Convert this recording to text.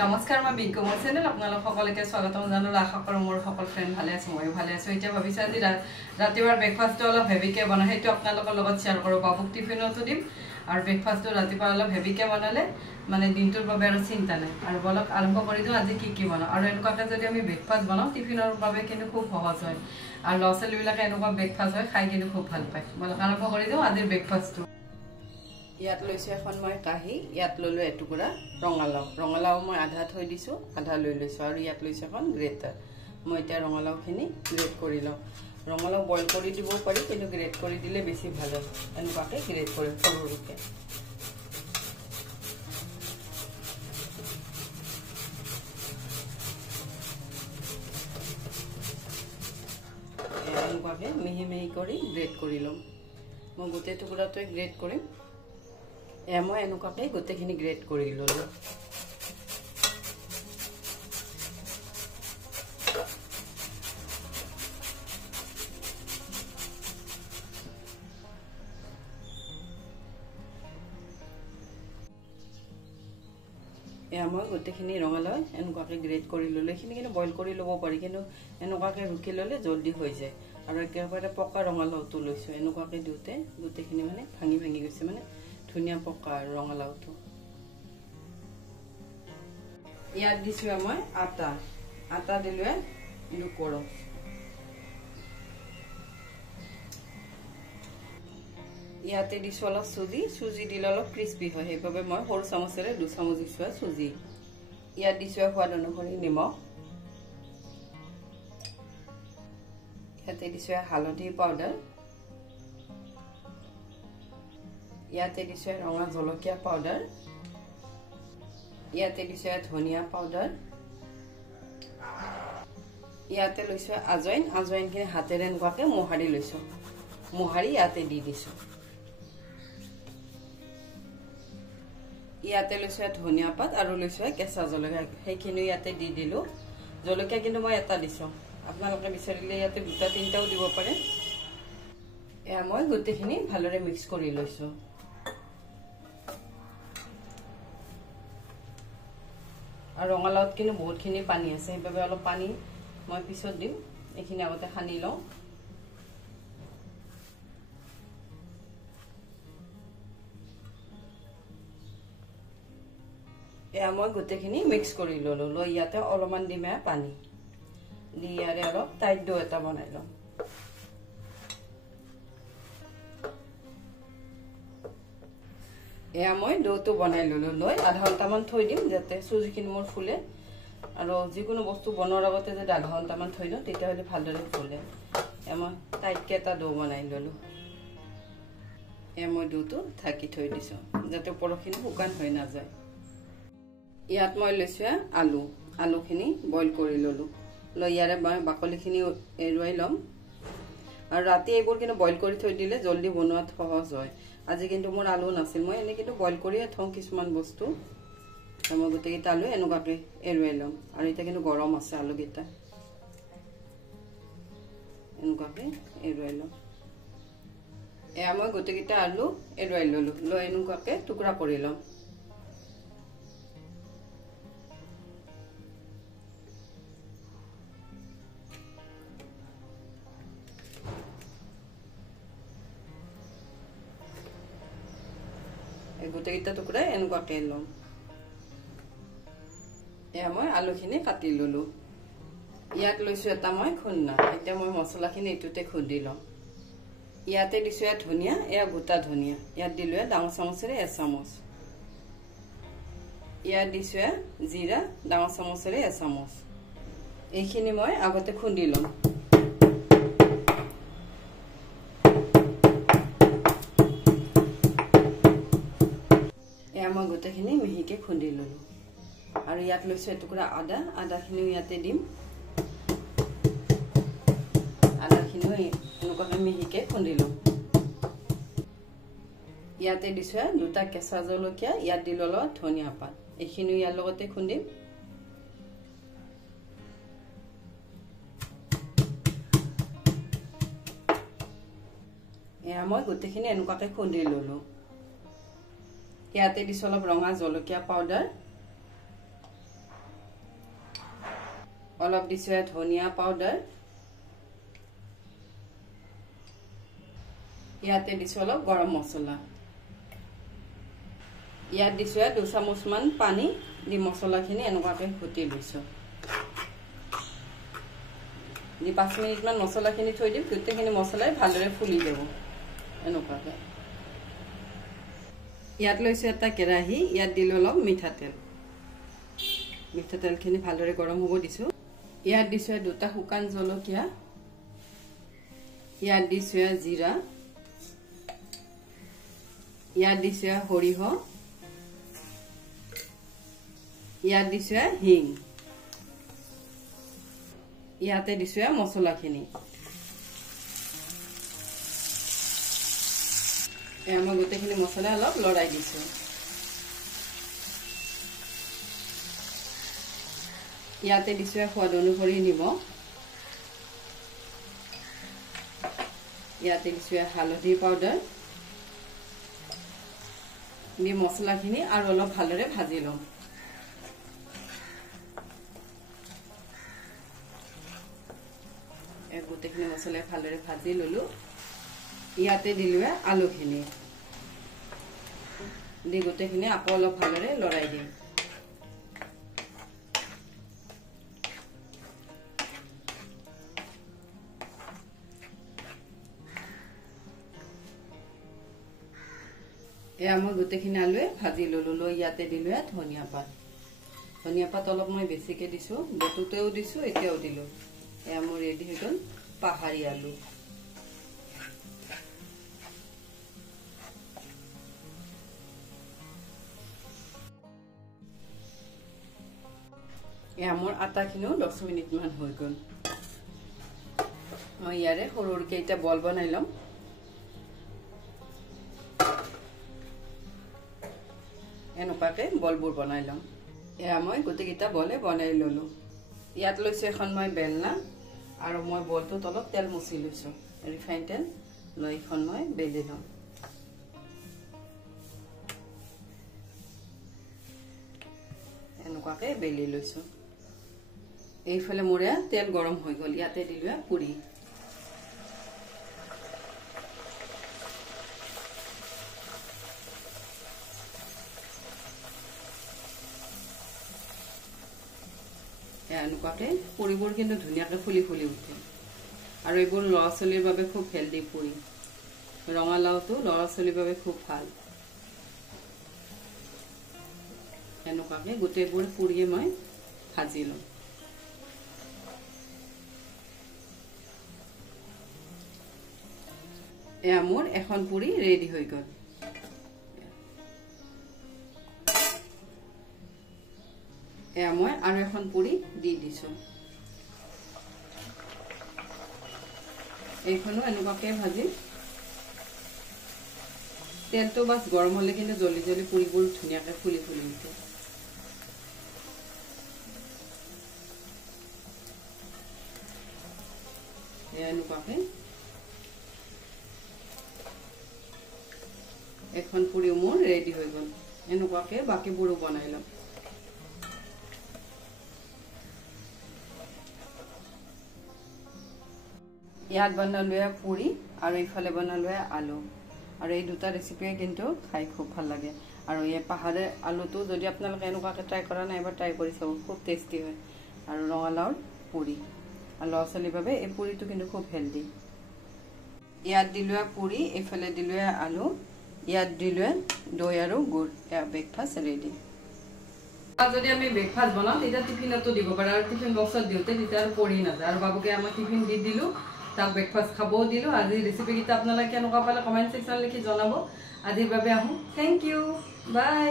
নমস্কাৰ মই বিকু মোৰ চেনেল আপোনালোক সকলোকে স্বাগতম জনালো আশা কৰো মোৰ সকল ফ্ৰেন্ড ভালে আছে মই ভালে আছো এতিয়া ভাবিছো আজি ৰাতিপুৱাৰ ব্ৰেকফাষ্টটো অলপ হেভিকে বনাই হেতু আপোনালোকৰ লগত শেয়াৰ কৰো বাবুক টিফিনতো দিম আৰু ব্ৰেকফাষ্টটো ৰাতিপুৱা অলপ হেভিকে বনালে মানে দিনটোৰ বাবে আৰু চিন্তা নাই আৰু বলক আৰম্ভ কৰি দিও আজি কি বনাও আৰু এনেকুৱাকে যদি আমি ব্ৰেকফাষ্ট বনাও টিফিনৰ বাবে কিন্তু খুব সহজ হয় আৰু লছল বিলাকে এনেকুৱা ব্ৰেকফাষ্ট হয় খাই কিন্তু খুব ভাল পায় বলক আৰম্ভ কৰি দিও আজিৰ ব্ৰেকফাষ্টটো ইয়াত লৈছো এখন মই কাহি ইয়াত ললো এটুকুৰা ৰঙালাও মই আধা থৈ দিছো আধা লৈ লৈছো আৰু ইয়াত লৈছো এখন গ্ৰেটাৰ মই এতিয়া ৰঙালাওখিনি গ্ৰেট কৰি লওঁ ৰঙালাও বইল কৰি দিব পাৰি কিন্তু গ্ৰেট কৰি দিলে বেছি ভাল হয় এনেকুৱাকে গ্ৰেট কৰি সৰুকে এনেকুৱাকে মিহি মিহি কৰি গ্ৰেট কৰি লম মই গোটেই টুকুৰাটোৱে গ্ৰেট কৰিম মই এনেকুৱাকে গোটেইখিনি গ্ৰেট কৰি ললো মই গোটেইখিনি ৰঙালাও এনেকুৱাকে গ্ৰেট কৰি ললো এইখিনি কিন্তু বইল কৰি ল'ব পাৰি কিন্তু এনেকুৱাকে ৰুকি ললে জলদি হৈ যায় আৰু একেবাৰে পকা ৰঙালাওটো লৈছো এনেকুৱাকে দিওতে গোটেইখিনি মানে ভাঙি গৈছে মানে ধুনিয়া পকা ৰঙালাওটো ইয়াত দিছো মই আটা দিলে ইলু কৰম ইয়াতে দিছো অলপ চুজি দিলে অলপ ক্ৰিস্পি হয় সেইভাবে মই সৰু চামুচেৰে 2 চামুচ দিছো চুজি ইয়াত দিছো সোৱাদ অনুসৰি নিমখ ইয়াতে দিছো হালধি পাউডাৰ ইয়াতে দিছো ৰঙা জলকীয়া পাউডাৰ ইয়াতে দিছো ধনিয়া পাউডাৰ ইয়াতে লৈছো আজৱাইনখিনি হাতেৰে এনেকুৱাকে মোহাৰি লৈছো মোহাৰি ইয়াতে দি দিছো ইয়াতে লৈছো ধনিয়া পাত আৰু লৈছো কেঁচা জলকীয়া সেইখিনি ইয়াতে দি দিলো জলকীয়া কিন্তু মই এটা দিছো আপোনালোকে বিচাৰিলে ইয়াতে দুটা তিনটাও দিব পাৰে এয়া মই গোটেইখিনি ভালৰে মিক্স কৰি লৈছো আৰু ৰঙালাওত কিন্তু বহুতখিনি পানী আছে সেইবাবে অলপ পানী মই পিছত দিম এইখিনি আগতে খানি লওঁ এয়া মই গোটেইখিনি মিক্স কৰি ললো লৈ ইয়াতে অলপমান দিমে পানী দি ইয়াৰে অলপ টাইট ডো এটা বনাই লম এয়া মই ডোটো বনাই ললো লৈ আধা ঘণ্টামান থৈ দিম যাতে চুজিখিনি মোৰ ফুলে আৰু যিকোনো বস্তু বনোৱাৰ আগতে যদি আধা ঘণ্টামান থৈ দিওঁ তেতিয়াহ'লে ভালদৰে ফুলে এয়া মই টাইটকে এটা ডো বনাই ললো এয়া মই ডোটো ঢাকি থৈ দিছো যাতে ওপৰখিনি শুকান হৈ নাযায় ইয়াত মই লৈছো আলুখিনি বইল কৰি ললো লৈ ইয়াৰে মই বাকলিখিনি এৰুৱাই লম আৰু ৰাতি এইবোৰ কিন্তু বইল কৰি থৈ দিলে জলদি বনোৱাত সহজ হয় আজি কিন্তু মোৰ আলু নাছিল মই এনে কিন্তু বইল কৰিয়ে থওঁ কিছুমান বস্তু মই গোটেইকেইটা আলু এনেকুৱাকে এৰুৱাই লম আৰু এতিয়া কিন্তু গৰম আছে আলুকেইটা এনেকুৱাকে এৰুৱাই লম এয়া মই গোটেইকেইটা আলু এৰুৱাই ললো লৈ এনেকুৱাকে টুকুৰা কৰি লম গোটেইকেইটা টুকুৰা এনেকুৱাকে লম এয়া মই আলুখিনি কাটি ললো ইয়াত লৈছো এটা মই খুন্না এতিয়া মই মছলাখিনি এটুতে খুন্দি লম ইয়াতে দিছো ধনিয়া এয়া গোটা ধনিয়া ইয়াত দিলো ডাঙৰ চামুচেৰে 1 চামুচ ইয়াত দিছো জিৰা ডাঙৰ চামুচেৰে 1 চামুচ এইখিনি মই আগতে খুন্দি লম মই গোটেইখিনি মিহিকে খুন্দি ললো আৰু ইয়াত লৈছো এটুকুৰা আদাখিনি ইয়াতে দিম আদাখিনি এনেকুৱাকে মিহিকে খুন্দি লম ইয়াতে দিছো দুটা কেঁচা জলকীয়া ইয়াত দি ললো ধনিয়া পাত এইখিনি ইয়াৰ লগতে খুন্দিম এয়া মই গোটেইখিনি এনেকুৱাকে খুন্দি ললো ইয়াতে দিছো অলপ ৰঙা জলকীয়া পাউডাৰ অলপ দিছো ধনিয়া পাউডাৰ ইয়াতে দিছো অলপ গৰম মছলা ইয়াত দিছো 2 চামুচ মান পানী দি মছলাখিনি এনেকুৱাকৈ ঘুটি লৈছো দি 5 মিনিট মান মছলাখিনি থৈ দিম গোটেইখিনি মছলাই ভালদৰে ফুলি যাব এনেকুৱাকৈ ইয়াত লৈছো এটা কেৰাহী ইয়াত দিলো অলপ মিঠাতেলখিনি ভালদৰে গৰম হ'ব দিছো ইয়াত দিছো 2টা শুকান জলকীয়া ইয়াত দিছো জিৰা ইয়াত দিছো সৰিহ ইয়াত দিছো হিং ইয়াতে দিছো মছলাখিনি মই গোটেইখিনি মছলা অলপ লৰাই দিছো ইয়াতে দিছো সোৱাদ অনুসৰি নিমখ ইয়াতে দিছো হালধি পাউডাৰ দি মছলাখিনি আৰু অলপ ভালদৰে ভাজি লম গোটেইখিনি মছলা ভালদৰে ভাজি ললো ইয়াতে দিলো আলুখিনি দি গোটেইখিনি আকৌ অলপ ভালদৰে লৰাই দিম মই গোটেইখিনি আলুৱে ভাজি ললো ইয়াতে দিলো ধনিয়া পাত অলপ মই বেছিকে দিছো বতুতেও দিছো এতিয়াও দিলো মোৰ ৰেডি হৈ গ'ল পাহাৰী আলু মোৰ আটাখিনিও 10 মিনিট মান হৈ গ'ল মই ইয়াৰে সৰুৰকে এটা বল বনাই লম এনেকুৱাকে বলবোৰ বনাই লম মই গোটেইকেইটা বলে বনাই ললো ইয়াত লৈছো এখন মই বেলনা আৰু মই বলটোত অলপ তেল মুছি লৈছো ৰিফাইন তেল লৈ এখন মই বেলি লম এনেকুৱাকে বেলি লৈছো এইফালে মোৰ তেল গৰম হৈ গ'ল ইয়াতে দিলো পুৰি এনেকুৱাকে পুৰিবোৰ কিন্তু ধুনীয়াকৈ ফুলি ফুলি উঠে আৰু এইবোৰ ল'ৰা ছোৱালীৰ বাবে খুব হেলদি পুৰি ৰঙালাওটো ল'ৰা ছোৱালীৰ বাবে খুব ভাল এনেকুৱাকে গোটেইবোৰ পুৰিয়ে মই ভাজি লম মোৰ এখন পুৰি ৰেডি হৈ গ'ল মই আৰু এখন পুৰি দি দিছো এইখনো এনেকুৱাকে ভাজি তেলটো বাস গৰম হলে কিন্তু জলদি জলদি পুৰিবোৰ ধুনীয়াকৈ ফুলি ফুলি উঠে এনেকুৱাকে এখন পুৰিও মোৰ ৰেডি হৈ গ'ল এনেকুৱাকে বাকিবোৰো বনাই লম ইয়াত বনালো পুৰি আৰু ইফালে বনালো আলু আৰু এই দুটা ৰেচিপিয়ে কিন্তু খাই খুব ভাল লাগে আৰু এই পাহাৰৰ আলুটো যদি আপোনালোকে এনেকুৱাকে ট্ৰাই কৰা নাই এবাৰ ট্ৰাই কৰি চাব খুব টেষ্টি হয় আৰু ৰঙালাওৰ পুৰি আৰু ল'ৰা ছোৱালীৰ বাবে এই পুৰিটো কিন্তু খুব হেলদি ইয়াত দিলো পুৰি এইফালে দিলো আলু ইয়াত দিলো দৈ আৰু গুড় ব্ৰেকফাষ্ট ৰেডি যদি আমি ব্ৰেকফাষ্ট বনাওঁ তেতিয়া টিফিনতো দিব পাৰা আৰু টিফিন বক্সত দিওঁতে তেতিয়া আৰু পৰি নাযায় আৰু বাবুকে আমাৰ টিফিন দি দিলো তাক ব্ৰেকফাষ্ট খাবও দিলো আজি ৰেচিপিকেইটা আপোনালোকে কেনেকুৱা পালে কমেণ্ট ছেকশ্যনত লিখি জনাব আজিৰ বাবে আহোঁ থেংক ইউ বাই